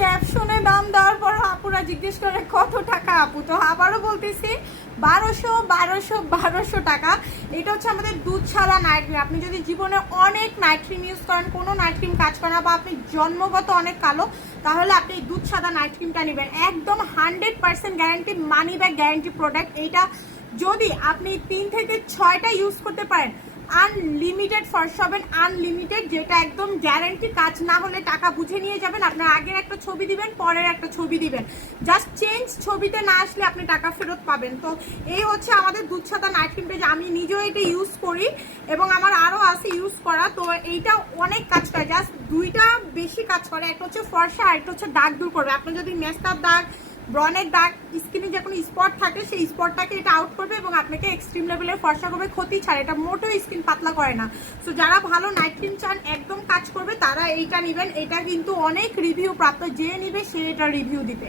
ক্যাপশনে দাম দেওয়ার পর আপুরা জিজ্ঞেস করে কত টাকা আপু, তো আবারও বলতেছি 1200 টাকা। এটা হচ্ছে আমাদের দুধ ছাড়া নাইট ক্রিম। আপনি যদি জীবনে অনেক নাইট ক্রিম ইউজ করেন, কোনো নাইট ক্রিম কাজ করে না, বা আপনি জন্মগত অনেক কালো, তাহলে আপনি এই দুধ সাদা নাইট ক্রিমটা নেবেন। একদম 100% guarantee, money back guarantee product. এইটা যদি আপনি 3 থেকে 6টা ইউজ করতে পারেন, আনলিমিটেড ফর্সা হবেন, আনলিমিটেড, যেটা একদম গ্যারান্টি। কাজ না হলে টাকা বুঝে নিয়ে যাবেন। আপনার আগের একটা ছবি দিবেন, পরের একটা ছবি দিবেন, জাস্ট চেঞ্জ। ছবিতে না আসলে আপনি টাকা ফেরত পাবেন। তো এই হচ্ছে আমাদের দুধ সাদা নাইট ক্রিমটা, যে আমি নিজেও এটা ইউজ করি এবং আমার আরও আছে ইউজ করা। তো এইটা অনেক কাজ করে, জাস্ট দুইটা বেশি কাজ করে। একটা হচ্ছে ফর্সা, আর একটা হচ্ছে দাগ দূর করবে। আপনি যদি মেস্তার দাগ, ব্রনের দাগ, স্কিনে যে কোনো স্পট থাকে, সেই স্পটটাকে এটা আউট করবে এবং আপনাকে এক্সট্রিম লেভেলের ফর্সা করবে, ক্ষতি ছাড়া। এটা মোটেও স্কিন পাতলা করে না। সো যারা ভালো নাইট ক্রিম চান, একদম কাজ করবে, তারা এইটা নেবেন। এটা কিন্তু অনেক রিভিউ প্রাপ্ত, যে নিবে সে এটা রিভিউ দিবে।